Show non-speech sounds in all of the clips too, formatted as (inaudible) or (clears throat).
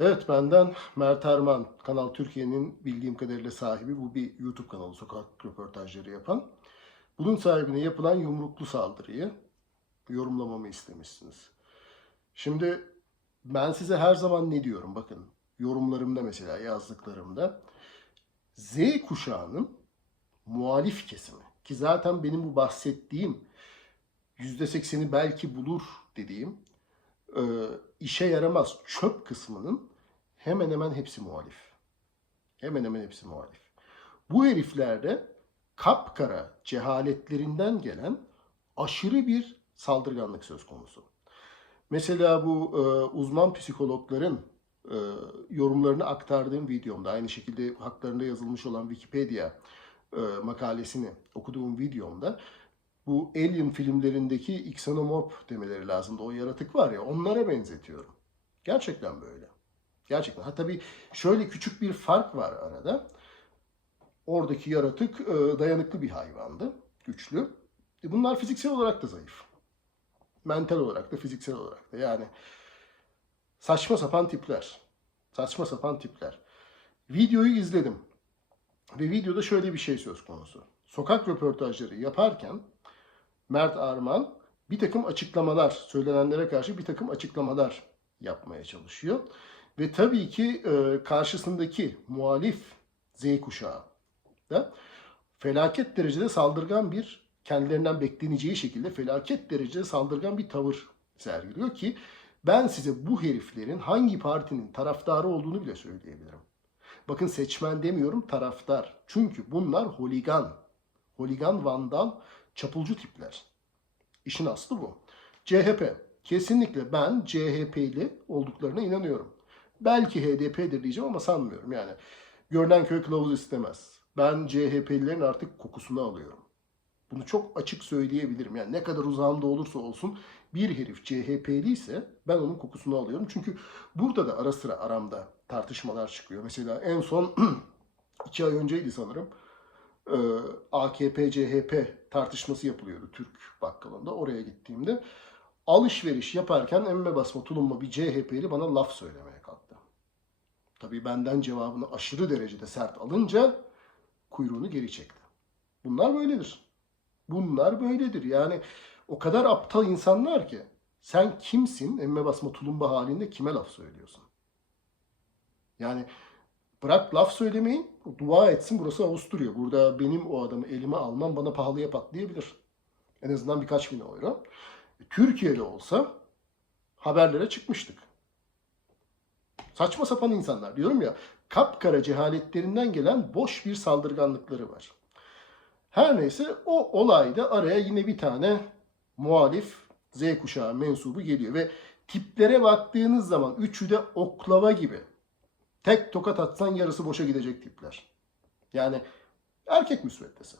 Evet benden Mert Erman, Kanal Türkiye'nin bildiğim kadarıyla sahibi. Bu bir YouTube kanalı sokak röportajları yapan. Bunun sahibine yapılan yumruklu saldırıyı yorumlamamı istemişsiniz. Şimdi ben size her zaman ne diyorum bakın yorumlarımda mesela yazdıklarımda Z kuşağının muhalif kesimi ki zaten benim bu bahsettiğim %80'i belki bulur dediğim e, işe yaramaz çöp kısmının hemen hemen hepsi muhalif. Hemen hemen hepsi muhalif. Bu heriflerde kapkara cehaletlerinden gelen aşırı bir saldırganlık söz konusu. Mesela bu e, uzman psikologların e, yorumlarını aktardığım videomda aynı şekilde haklarında yazılmış olan Wikipedia e, makalesini okuduğum videomda bu Alien filmlerindeki xenomorph demeleri lazımdı. O yaratık var ya onlara benzetiyorum. Gerçekten böyle. Gerçekten. Ha tabii şöyle küçük bir fark var arada. Oradaki yaratık e, dayanıklı bir hayvandı. Güçlü. E, bunlar fiziksel olarak da zayıf. Mental olarak da fiziksel olarak da. Yani saçma sapan tipler. Saçma sapan tipler. Videoyu izledim. Ve videoda şöyle bir şey söz konusu. Sokak röportajları yaparken Mert Arman bir takım açıklamalar, söylenenlere karşı bir takım açıklamalar yapmaya çalışıyor. Ve tabii ki e, karşısındaki muhalif Z kuşağı da felaket derecede saldırgan bir, kendilerinden bekleneceği şekilde felaket derecede saldırgan bir tavır sergiliyor ki ben size bu heriflerin hangi partinin taraftarı olduğunu bile söyleyebilirim. Bakın seçmen demiyorum taraftar. Çünkü bunlar holigan. Holigan, vandal, çapulcu tipler. İşin aslı bu. CHP. Kesinlikle ben CHP'li olduklarına inanıyorum. Belki HDP'dir diyeceğim ama sanmıyorum. Yani görünen köy kılavuz istemez. Ben CHP'lilerin artık kokusunu alıyorum. Bunu çok açık söyleyebilirim. Yani ne kadar uzağımda olursa olsun bir herif CHP'li ise ben onun kokusunu alıyorum. Çünkü burada da ara sıra aramda tartışmalar çıkıyor. Mesela en son (clears throat) iki ay önceydi sanırım. Ee, AKP CHP tartışması yapılıyordu Türk bakkalında. Oraya gittiğimde alışveriş yaparken emme basma tulumma bir CHP'li bana laf söylemeye kalktı. Tabii benden cevabını aşırı derecede sert alınca kuyruğunu geri çekti. Bunlar böyledir. Bunlar böyledir. Yani o kadar aptal insanlar ki sen kimsin emme basma tulumba halinde kime laf söylüyorsun? Yani bırak laf söylemeyi dua etsin burası Avusturya. Burada benim o adamı elime almam bana pahalıya patlayabilir. En azından birkaç bin euro. E, Türkiye'de olsa haberlere çıkmıştık. Saçma sapan insanlar diyorum ya kapkara cehaletlerinden gelen boş bir saldırganlıkları var. Her neyse o olayda araya yine bir tane muhalif Z kuşağı mensubu geliyor ve tiplere baktığınız zaman üçü de oklava gibi. Tek tokat atsan yarısı boşa gidecek tipler. Yani erkek müsveddesi.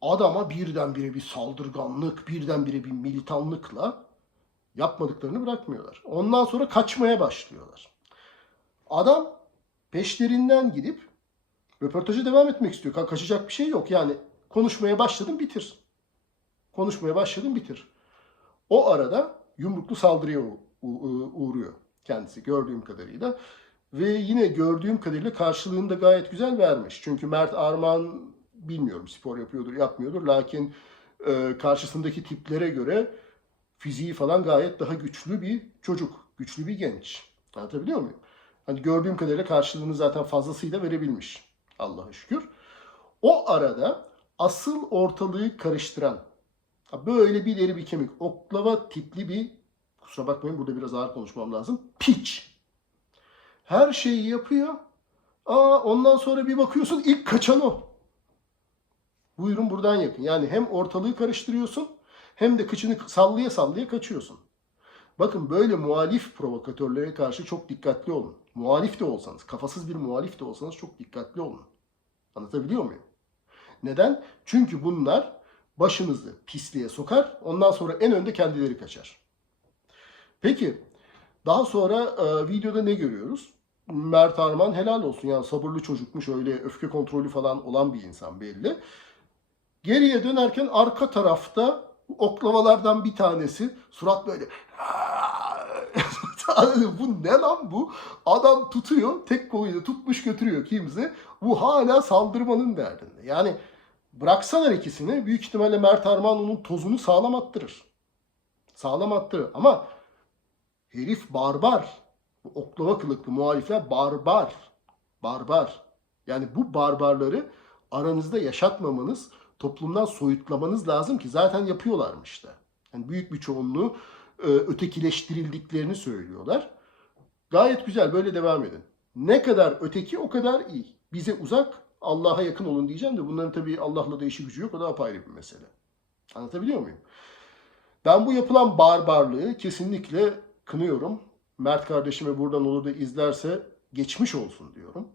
Adama birdenbire bir saldırganlık, birdenbire bir militanlıkla yapmadıklarını bırakmıyorlar. Ondan sonra kaçmaya başlıyorlar. Adam peşlerinden gidip röportaja devam etmek istiyor. Ka- Kaçacak bir şey yok. Yani konuşmaya başladın bitir. Konuşmaya başladın bitir. O arada yumruklu saldırıya uğruyor kendisi gördüğüm kadarıyla. Ve yine gördüğüm kadarıyla karşılığını da gayet güzel vermiş. Çünkü Mert Arman bilmiyorum spor yapıyordur yapmıyordur. Lakin e, karşısındaki tiplere göre fiziği falan gayet daha güçlü bir çocuk. Güçlü bir genç. Anlatabiliyor muyum? Hani gördüğüm kadarıyla karşılığını zaten fazlasıyla verebilmiş. Allah'a şükür. O arada asıl ortalığı karıştıran böyle bir deri bir kemik oklava tipli bir kusura bakmayın burada biraz ağır konuşmam lazım. Piç. Her şeyi yapıyor. Aa ondan sonra bir bakıyorsun ilk kaçan o. Buyurun buradan yakın. Yani hem ortalığı karıştırıyorsun hem de kıçını sallaya sallaya kaçıyorsun. Bakın böyle muhalif provokatörlere karşı çok dikkatli olun. Muhalif de olsanız, kafasız bir muhalif de olsanız çok dikkatli olun. Anlatabiliyor muyum? Neden? Çünkü bunlar başınızı pisliğe sokar. Ondan sonra en önde kendileri kaçar. Peki daha sonra e, videoda ne görüyoruz? Mert Arman helal olsun yani sabırlı çocukmuş öyle öfke kontrolü falan olan bir insan belli. Geriye dönerken arka tarafta oklavalardan bir tanesi surat böyle (laughs) bu ne lan bu? Adam tutuyor, tek koluyla tutmuş götürüyor kimse. Bu hala saldırmanın derdinde. Yani bıraksalar ikisini büyük ihtimalle Mert Arman onun tozunu sağlam attırır. Sağlam attırır. Ama herif barbar. Bu oklava kılıklı muhalifler barbar. Barbar. Yani bu barbarları aranızda yaşatmamanız, toplumdan soyutlamanız lazım ki zaten yapıyorlarmış da. Yani büyük bir çoğunluğu e, ötekileştirildiklerini söylüyorlar. Gayet güzel böyle devam edin. Ne kadar öteki o kadar iyi. Bize uzak, Allah'a yakın olun diyeceğim de bunların tabii Allah'la da işi gücü yok. O da apayrı bir mesele. Anlatabiliyor muyum? Ben bu yapılan barbarlığı kesinlikle kınıyorum. Mert kardeşime buradan olur da izlerse geçmiş olsun diyorum.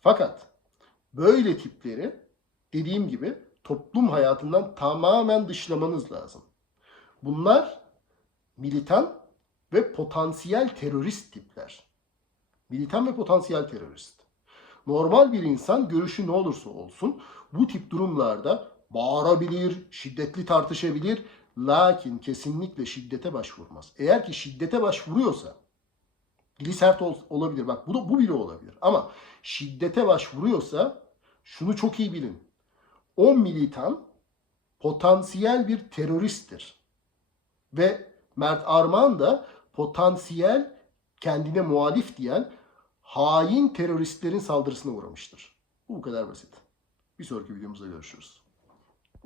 Fakat böyle tipleri dediğim gibi toplum hayatından tamamen dışlamanız lazım. Bunlar militan ve potansiyel terörist tipler. Militan ve potansiyel terörist. Normal bir insan görüşü ne olursa olsun bu tip durumlarda bağırabilir, şiddetli tartışabilir, lakin kesinlikle şiddete başvurmaz. Eğer ki şiddete başvuruyorsa, dili sert ol- olabilir, bak bu da bu bile olabilir ama şiddete başvuruyorsa şunu çok iyi bilin. O militan potansiyel bir teröristtir. Ve Mert Arman da potansiyel kendine muhalif diyen hain teröristlerin saldırısına uğramıştır. Bu bu kadar basit. Bir sonraki videomuzda görüşürüz.